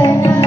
Amén.